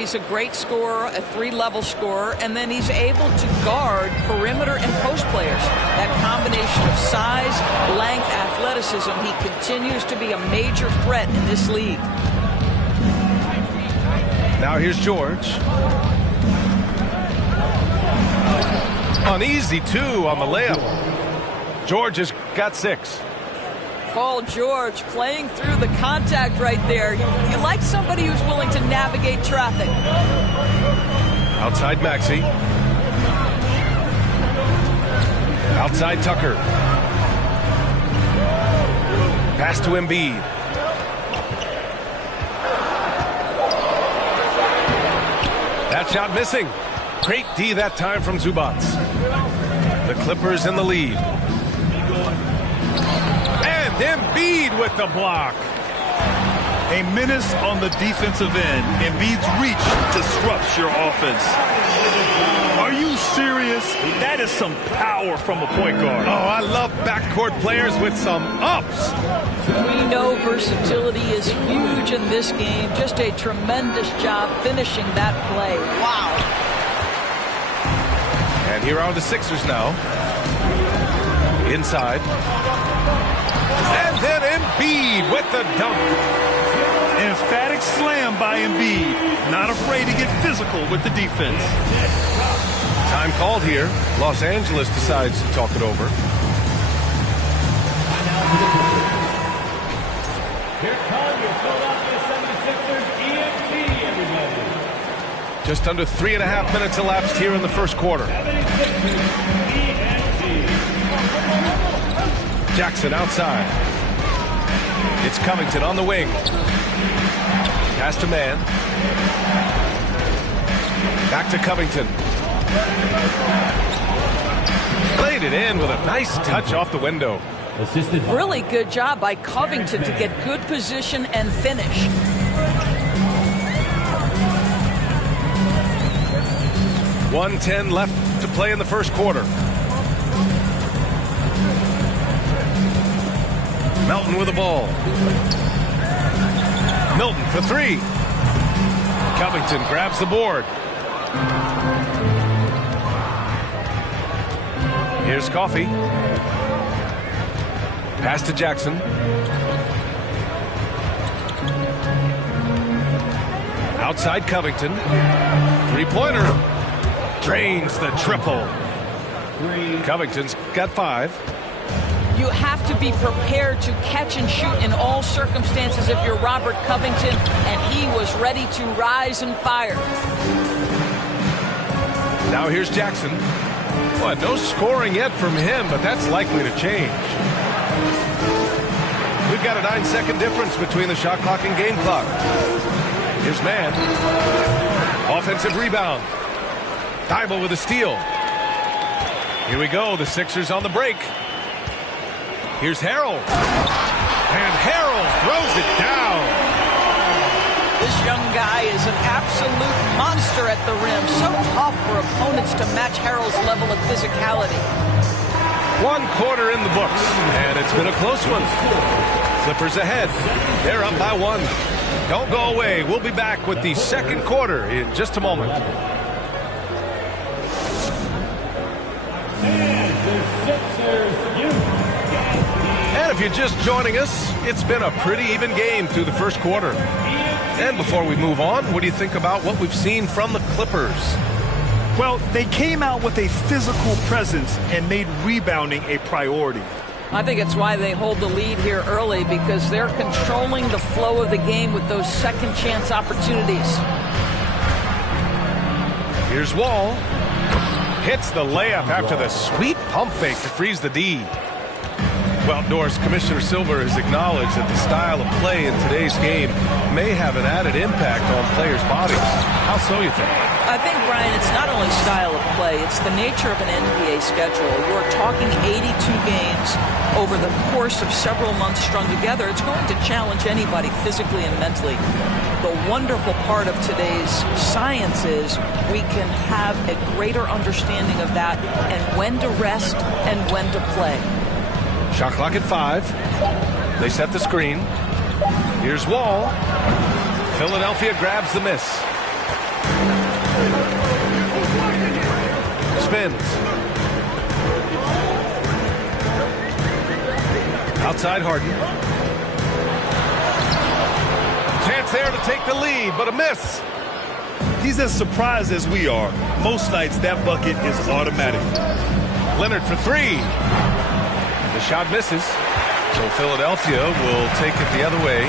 he's a great scorer, a three-level scorer, and then he's able to guard perimeter and post players. That combination of size, length, athleticism, he continues to be a major threat in this league. Now here's George. Uneasy two on the layup. George has got 6. Paul George playing through the contact right there. You like somebody who's willing to navigate traffic. Outside Maxey. Outside Tucker. Pass to Embiid. That shot missing. Great D that time from Zubac. The Clippers in the lead. And Embiid with the block. A menace on the defensive end. Embiid's reach disrupts your offense. Are you serious? That is some power from a point guard. Oh, I love backcourt players with some ups. We know versatility is huge in this game. Just a tremendous job finishing that play. Wow. And here are the Sixers now. Inside. And then Embiid with the dunk. Emphatic slam by Embiid. Not afraid to get physical with the defense. Time called here. Los Angeles decides to talk it over. Here come your Philadelphia 76ers ENT, everybody. Just under 3.5 minutes elapsed here in the first quarter. Jackson outside. It's Covington on the wing. Pass to Mann. Back to Covington. Played it in with a nice touch off the window. Really good job by Covington to get good position and finish. .110 left to play in the first quarter. Melton with the ball. Milton for 3. Covington grabs the board. Here's Coffey. Pass to Jackson. Outside Covington. Three-pointer. Drains the triple. Covington's got 5. You have to be prepared to catch and shoot in all circumstances if you're Robert Covington, and he was ready to rise and fire. Now here's Jackson. Well, no scoring yet from him, but that's likely to change. We've got a 9-second difference between the shot clock and game clock. Here's Mann. Offensive rebound. Thybulle with a steal. Here we go. The Sixers on the break. Here's Harrell. And Harrell throws it down. This young guy is an absolute monster at the rim. So tough for opponents to match Harrell's level of physicality. 1 quarter in the books, and it's been a close one. Clippers ahead. They're up by 1. Don't go away. We'll be back with the second quarter in just a moment. And if you're just joining us, it's been a pretty even game through the first quarter. And before we move on, what do you think about what we've seen from the Clippers? Well, they came out with a physical presence and made rebounding a priority. I think it's why they hold the lead here early, because they're controlling the flow of the game with those second chance opportunities. Here's Wall. Hits the layup after the sweet pump fake to freeze the D. Well, Norris, Commissioner Silver has acknowledged that the style of play in today's game may have an added impact on players' bodies. How so, you think? I think, Brian, it's not only style of play, it's the nature of an NBA schedule. You're talking 82 games over the course of several months strung together. It's going to challenge anybody physically and mentally. The wonderful part of today's science is we can have a greater understanding of that and when to rest and when to play. Shot clock at 5. They set the screen. Here's Wall. Philadelphia grabs the miss. Spins. Outside Harden. Chance there to take the lead, but a miss. He's as surprised as we are. Most nights that bucket is automatic. Leonard for three. The shot misses. So Philadelphia will take it the other way.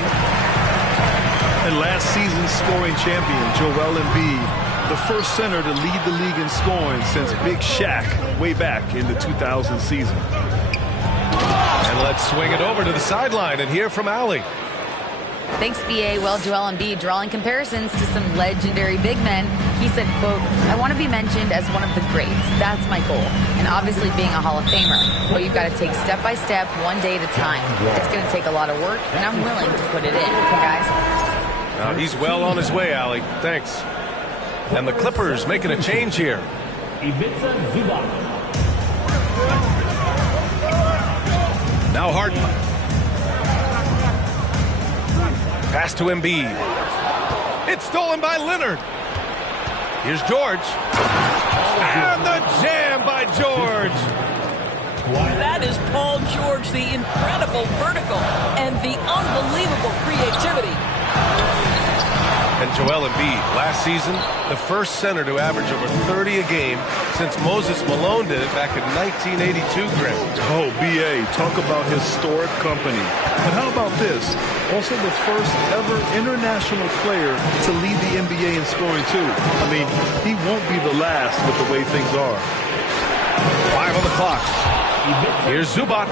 And last season's scoring champion, Joel Embiid, the first center to lead the league in scoring since Big Shaq way back in the 2000 season. And let's swing it over to the sideline and hear from Allie. Thanks, B.A. Well, Joel Embiid drawing comparisons to some legendary big men. He said, quote, "I want to be mentioned as one of the greats. That's my goal. And obviously being a Hall of Famer. But you've got to take step by step, one day at a time. It's going to take a lot of work, and I'm willing to put it in." Guys? He's well on his way, Allie. Thanks. And the Clippers making a change here. Ivica Zubac. Now Harden. Pass to Embiid. It's stolen by Leonard. Here's George. And the jam by George. That is Paul George, the incredible vertical and the unbelievable creativity. And Joel Embiid, last season, the first center to average over 30 a game since Moses Malone did it back in 1982, Graham. Oh, B.A., talk about historic company. But how about this? Also the first ever international player to lead the NBA in scoring, too. I mean, he won't be the last with the way things are. 5 on the clock. Here's Zubac.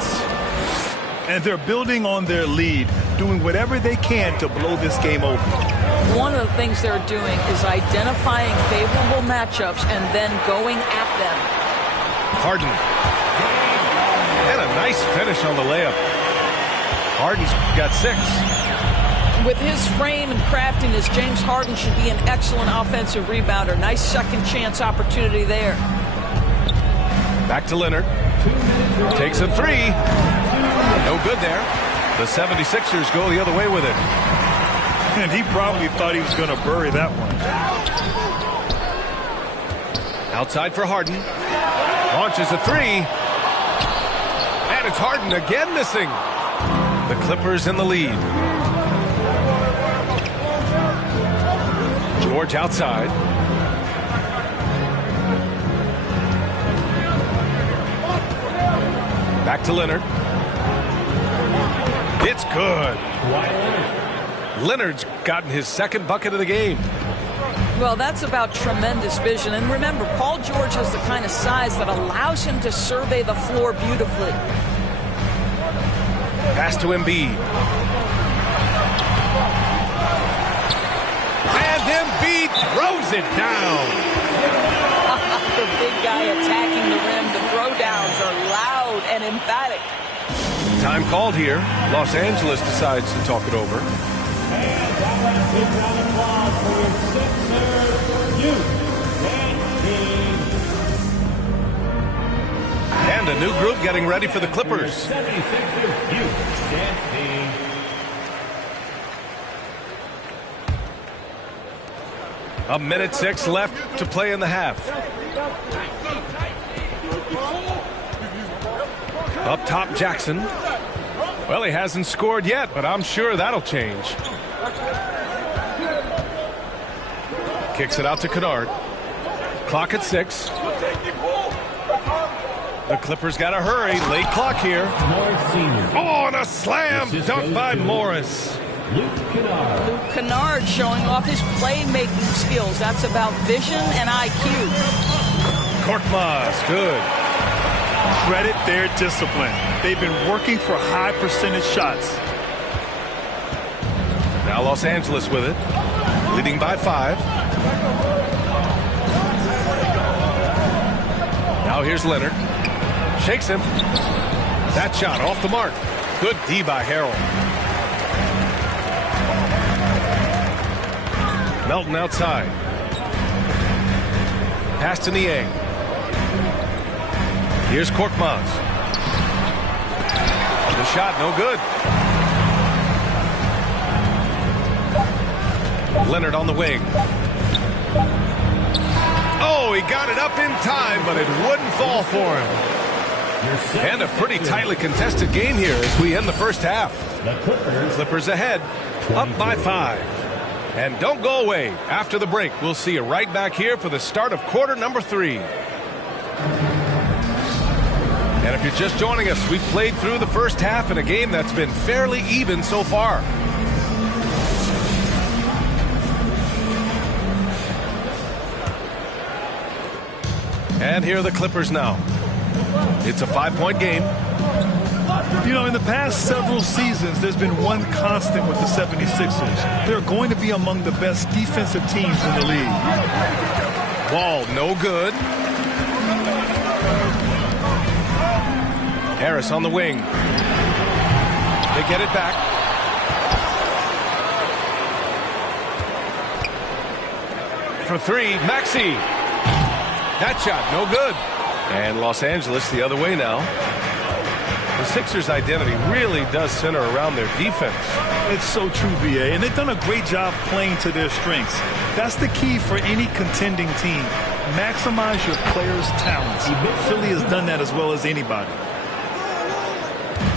And they're building on their lead, doing whatever they can to blow this game open. One of the things they're doing is identifying favorable matchups and then going at them. Harden. And a nice finish on the layup. Harden's got 6. With his frame and craftiness, James Harden should be an excellent offensive rebounder. Nice second chance opportunity there. Back to Leonard. Takes a 3. No good there. The 76ers go the other way with it. And he probably thought he was going to bury that one. Outside for Harden. Launches a 3. And it's Harden again missing. The Clippers in the lead. George outside. Back to Leonard. It's good. Leonard's gotten his second bucket of the game. Well, that's about tremendous vision. And remember, Paul George has the kind of size that allows him to survey the floor beautifully. Pass to Embiid. And Embiid throws it down. The big guy attacking the rim. The throwdowns are loud and emphatic. Time called here. Los Angeles decides to talk it over. And that last big round of applause for your Sixers youth dance team. And a new group getting ready for the Clippers. 76ers youth dance team. A minute 6 left to play in the half. Up top, Jackson. Well, he hasn't scored yet, but I'm sure that'll change. Kicks it out to Kennard. Clock at 6. The Clippers got to hurry. Late clock here. Morris Sr. Oh, and a slam dunk by Morris. Luke Kennard. Luke Kennard showing off his playmaking skills. That's about vision and IQ. Korkmaz, good. Credit their discipline. They've been working for high percentage shots. Now Los Angeles with it. Leading by 5. Now here's Leonard. Shakes him. That shot off the mark. Good D by Harrell. Melton outside. Pass to Niang. Here's Korkmaz. The shot, no good. Leonard on the wing. he got it up in time, but it wouldn't fall for him. And a pretty tightly contested game here as we end the first half. Clippers ahead, up by 5. And don't go away. After the break, we'll see you right back here for the start of quarter number 3. And if you're just joining us, we've played through the first half in a game that's been fairly even so far. And here are the Clippers now. It's a 5-point game. You know, in the past several seasons, there's been one constant with the 76ers. They're going to be among the best defensive teams in the league. Wall, no good. Harris on the wing. They get it back. For 3, Maxey. That shot, no good. And Los Angeles the other way now. The Sixers' identity really does center around their defense. It's so true, BA, and they've done a great job playing to their strengths. That's the key for any contending team. Maximize your players' talents. Philly has done that as well as anybody.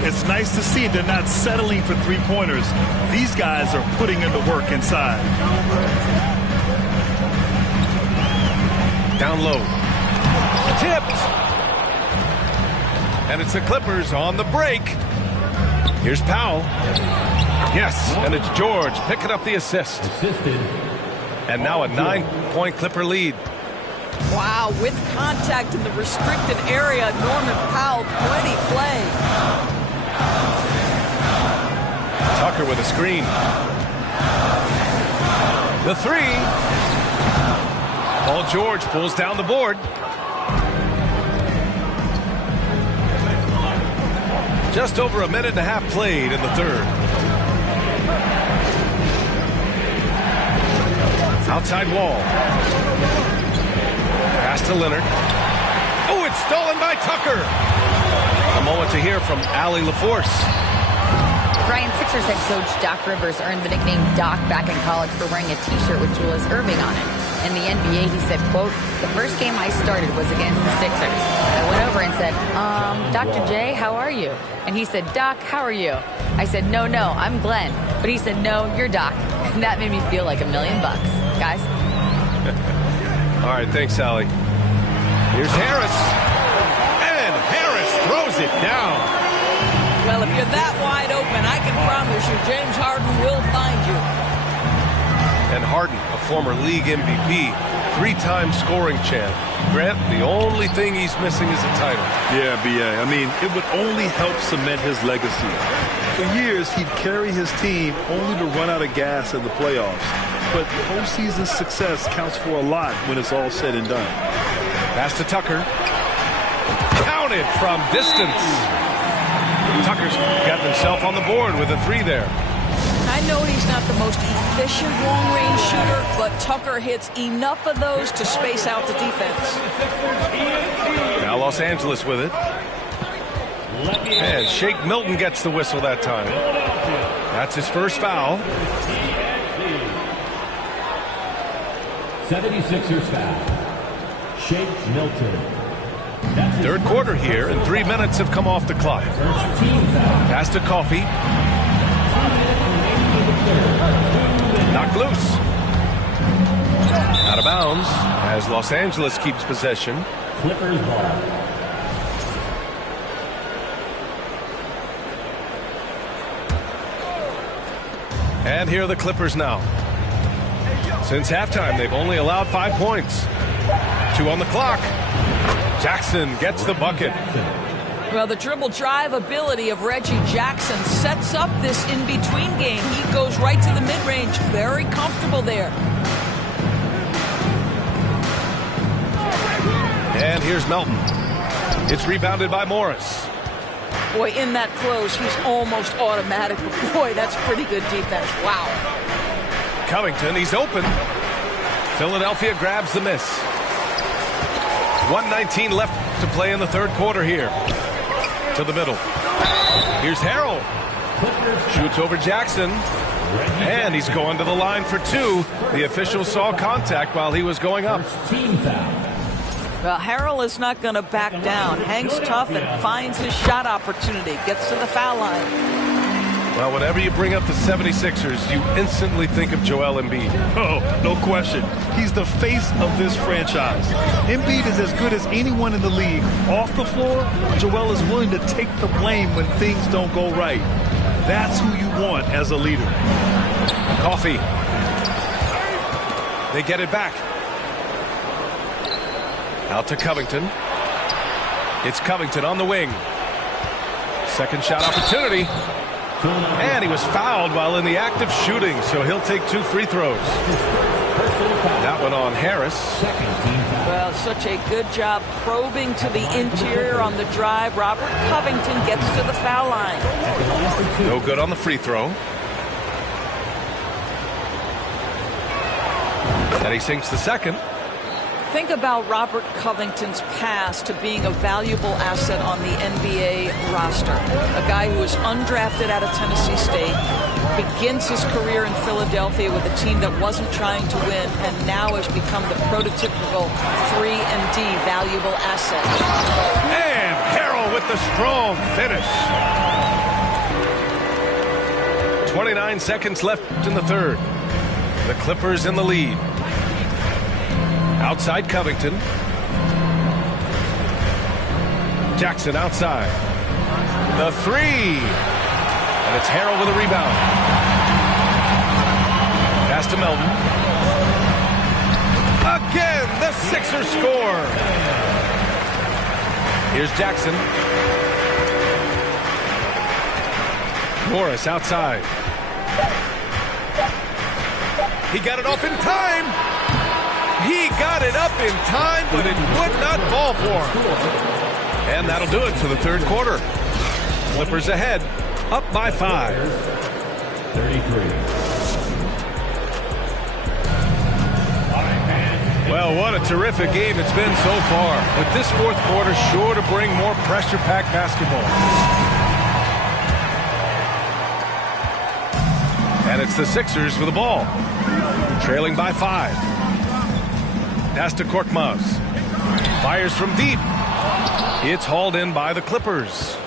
It's nice to see they're not settling for three-pointers. These guys are putting in the work inside. Down low. Tipped. And it's the Clippers on the break. Here's Powell. Yes, and it's George picking up the assist. And now a 9-point Clipper lead. Wow, with contact in the restricted area, Norman Powell, plenty play. Tucker with a screen. The 3. Paul George pulls down the board. Just over a minute and a half played in the third. Outside Wall. Pass to Leonard. Oh, it's stolen by Tucker. A moment to hear from Allie LaForce. Brian, Sixers head coach Doc Rivers earned the nickname Doc back in college for wearing a T-shirt with Julius Erving on it. In the NBA, he said, quote, "The first game I started was against the Sixers. I went over and said, Dr. J, how are you?" And he said, "Doc, how are you?" I said, no, I'm Glenn." But he said, "No, you're Doc." And that made me feel like $1 million. Guys? All right, thanks, Allie. Here's Harris. And Harris throws it down. Well, if you're that wide open, I can promise you James Harden will find you. And Harden, a former league MVP, 3-time scoring champ. Grant, the only thing he's missing is a title. Yeah, BA. I mean, it would only help cement his legacy. For years, he'd carry his team only to run out of gas in the playoffs. But postseason success counts for a lot when it's all said and done. Pass to Tucker. Counted from distance. Tucker's got himself on the board with a 3 there. I know he's not the most efficient long-range shooter, but Tucker hits enough of those to space out the defense. Now Los Angeles with it. And Shake Milton gets the whistle that time. That's his first foul. 76ers foul. Shake Milton. Third quarter here, and 3 minutes have come off the clock. Pass to Coffey. Knocked loose. Out of bounds as Los Angeles keeps possession. Clippers ball. And here are the Clippers now. Since halftime, they've only allowed 5 points. 2 on the clock. Jackson gets the bucket. Well, the dribble drive ability of Reggie Jackson sets up this in-between game. He goes right to the mid-range. Very comfortable there. And here's Melton. It's rebounded by Morris. Boy, in that close, he's almost automatic. But boy, that's pretty good defense. Wow. Covington, he's open. Philadelphia grabs the miss. 1:19 left to play in the third quarter here. To the middle. Here's Harrell. Shoots over Jackson. And he's going to the line for 2. The official saw contact while he was going up. Team foul. Well, Harrell is not going to back down. Hangs tough and finds his shot opportunity. Gets to the foul line. Well, whenever you bring up the 76ers, you instantly think of Joel Embiid. Oh, no question. He's the face of this franchise. Embiid is as good as anyone in the league. Off the floor, Joel is willing to take the blame when things don't go right. That's who you want as a leader. Coffee. They get it back. Out to Covington. It's Covington on the wing. Second shot opportunity. And he was fouled while in the act of shooting, so he'll take 2 free throws. That one on Harris. Well, such a good job probing to the interior on the drive. Robert Covington gets to the foul line. No good on the free throw. And he sinks the second. Think about Robert Covington's path to being a valuable asset on the NBA roster. A guy who was undrafted out of Tennessee State, begins his career in Philadelphia with a team that wasn't trying to win, and now has become the prototypical 3-and-D valuable asset. And Harrell with the strong finish. 29 seconds left in the third. The Clippers in the lead. Outside Covington. Jackson outside. The three. And it's Harrell with a rebound. Pass to Melton. Again, the Sixers score. Here's Jackson. Morris outside. He got it off in time. He got it up in time, but it would not fall for him. And that'll do it for the third quarter. Clippers ahead, up by 5. 33. Well, what a terrific game it's been so far. But this fourth quarter sure to bring more pressure-packed basketball. And it's the Sixers with the ball. Trailing by 5. Pass to Korkmaz. Fires from deep. It's hauled in by the Clippers.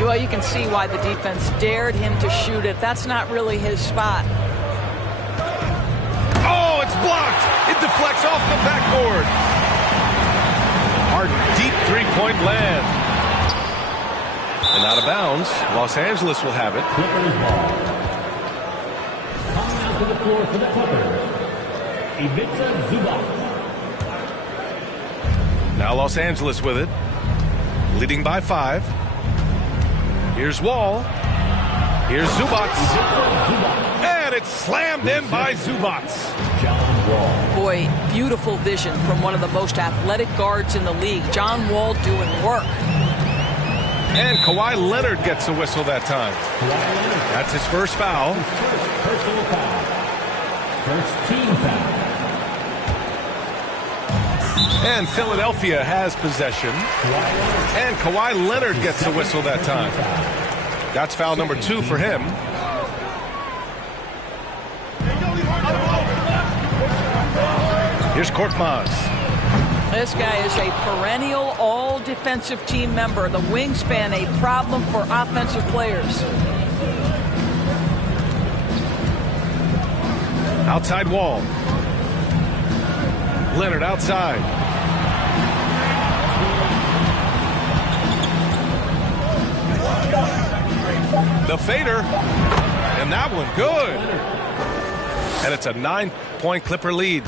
Well, you can see why the defense dared him to shoot it. That's not really his spot. Oh, it's blocked. It deflects off the backboard. Harden, deep three-point land. And out of bounds. Los Angeles will have it. Clippers ball. Coming out to the floor for the Clippers, Ivica Zubac. Now Los Angeles with it. Leading by 5. Here's Wall. Here's Zubac. And it's slammed in by Zubac. Boy, beautiful vision from one of the most athletic guards in the league. John Wall doing work. And Kawhi Leonard gets a whistle that time. That's his first foul. Personal foul. First team foul. And Philadelphia has possession. And Kawhi Leonard gets the whistle that time. That's foul number 2 for him. Here's Korkmaz. This guy is a perennial all-defensive team member. The wingspan, a problem for offensive players. Outside Wall. Leonard outside. The fader. And that one good. And it's a 9-point Clipper lead.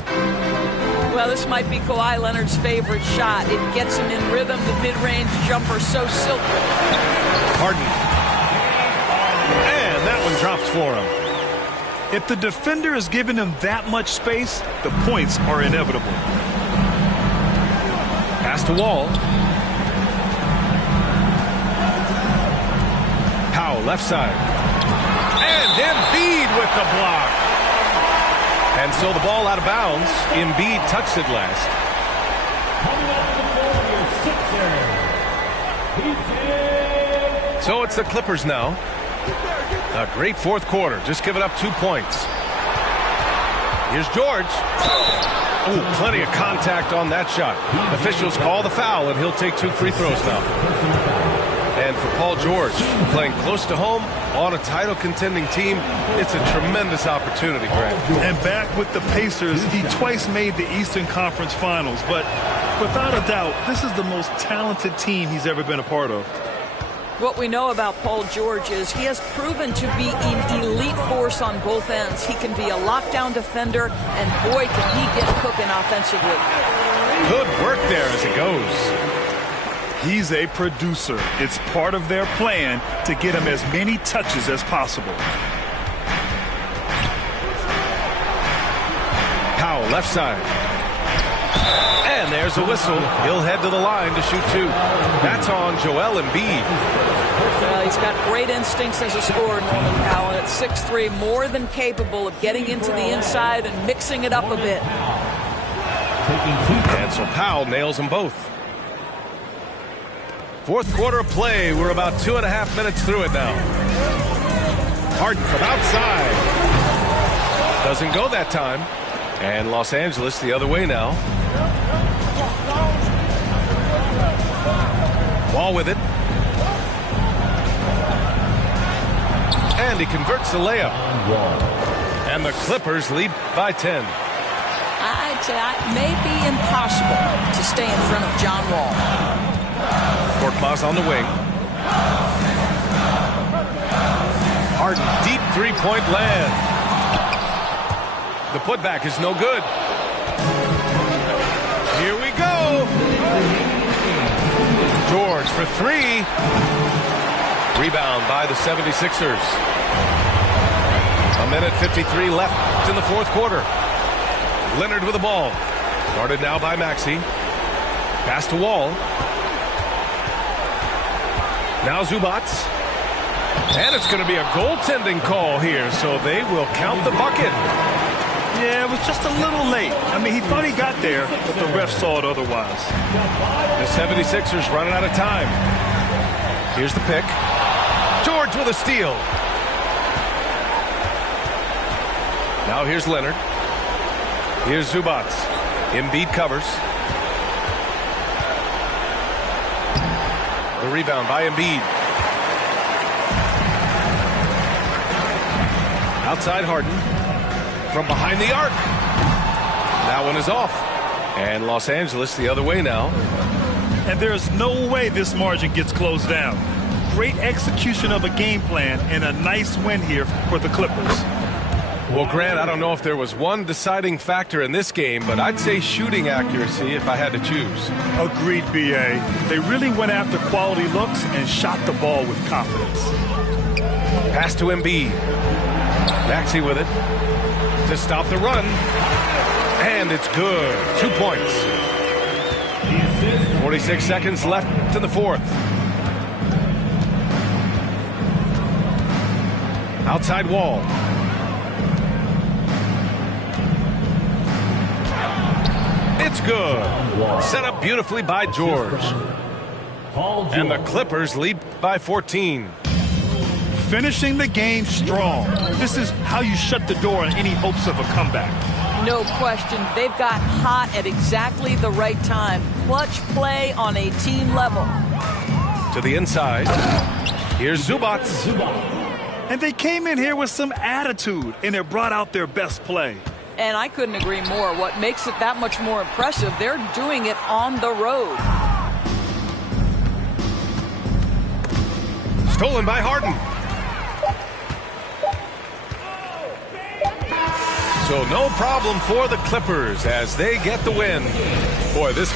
Well, this might be Kawhi Leonard's favorite shot. It gets him in rhythm. The mid-range jumper so silky. Harden. And that one drops for him. If the defender is giving him that much space, the points are inevitable. Pass to Wall. Powell, left side. And Embiid with the block. And so the ball out of bounds. Embiid touched it last. So it's the Clippers now. A great fourth quarter. Just giving up 2 points. Here's George. Ooh, plenty of contact on that shot. Officials call the foul, and he'll take 2 free throws now. And for Paul George, playing close to home on a title-contending team, it's a tremendous opportunity, Grant. And back with the Pacers, he twice made the Eastern Conference Finals. But without a doubt, this is the most talented team he's ever been a part of. What we know about Paul George is he has proven to be an elite force on both ends. He can be a lockdown defender, and boy, can he get cooking offensively. Good work there as it goes. He's a producer. It's part of their plan to get him as many touches as possible. Powell, left side. And there's a whistle. He'll head to the line to shoot 2. That's on Joel Embiid. Well, he's got great instincts as a scorer, Norman Powell. At 6'3", more than capable of getting into the inside and mixing it up a bit. And so Powell nails them both. Fourth quarter of play. We're about 2.5 minutes through it now. Harden from outside. Doesn't go that time. And Los Angeles the other way now. Wall with it. And he converts the layup. And the Clippers lead by 10. I'd say it may be impossible to stay in front of John Wall. Korkmaz on the wing. Harden, deep three-point land. The putback is no good. Here we go. George for 3. Rebound by the 76ers. 1:53 left in the fourth quarter. Leonard with the ball. Guarded now by Maxey. Pass to Wall. Now Zubac. And it's going to be a goaltending call here, so they will count the bucket. Yeah, it was just a little late. I mean, he thought he got there, but the ref saw it otherwise. The 76ers running out of time. Here's the pick. George with a steal. Now here's Leonard. Here's Zubac. Embiid covers. The rebound by Embiid. Outside Harden. From behind the arc. That one is off. And Los Angeles the other way now. And there's no way this margin gets closed down. Great execution of a game plan and a nice win here for the Clippers. Well, Grant, I don't know if there was one deciding factor in this game, but I'd say shooting accuracy if I had to choose. Agreed, B.A. They really went after quality looks and shot the ball with confidence. Pass to Embiid. Maxey with it to stop the run. And it's good. 2 points. 46 seconds left in the fourth. Outside Wall. It's good. Set up beautifully by George. And the Clippers lead by 14. Finishing the game strong. This is how you shut the door on any hopes of a comeback. No question. They've got hot at exactly the right time. Clutch play on a team level. To the inside. Here's Zubac. And they came in here with some attitude, and it brought out their best play. And I couldn't agree more. What makes it that much more impressive, they're doing it on the road. Stolen by Harden. So no problem for the Clippers as they get the win. Boy, this